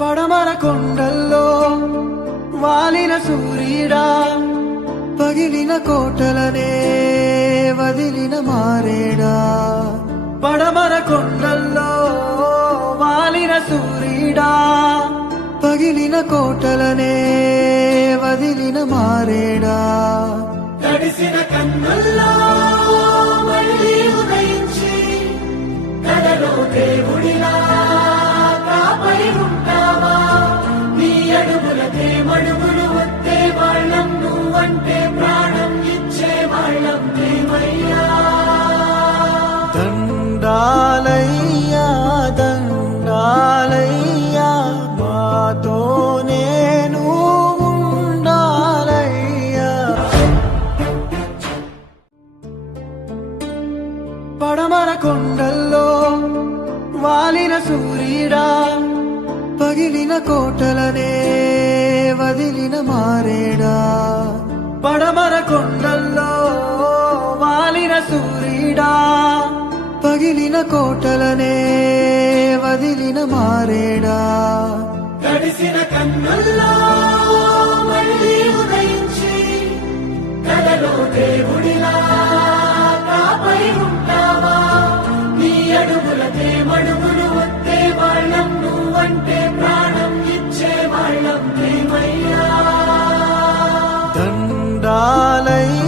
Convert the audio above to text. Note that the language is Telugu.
పడమర కొండల్లో వాలిన సూర్యుడా, పగిలిన కోటలనే వదిలిన మారేడా. పడమర కొండల్లో వాలిన సూర్యుడా, పగిలిన కోటలనే వదిలిన మారేడా. తడిసిన కన్నుల్లో మళ్ళీ ఉదయించి కలలో దేవుడిలా కాపరి ఉంటావా? నీ అడుగులకే మడుగులు వస్తే వాళ్ళం, నువ్వంటే ప్రాణం ఇచ్చే వాళ్ళం మేమయ్యా. దండాలయ్యా దండాలయ్యా, మాతోనే నువ్వు ఉండాలయ్యా. పడమర కొండల్లో వాలిన సూర్యుడా, పగిలిన కోటలనే వదిలిన మారేడా. పడమర కొండల్లో వాలిన సూర్యుడా, పగిలిన కోటలనే వదిలిన మారేడా. తడిసిన కన్నుల్లో మళ్ళీ ఉదయించి కలలో దేవుడిలా కాపరి ఉంటావా? నీ అడుగులకే మడుగులు వస్తే వాళ్ళం, నువ్వంటే ప్రాణం ఇచ్చే వాళ్ళం మేమయ్యా. దండాలయ్యా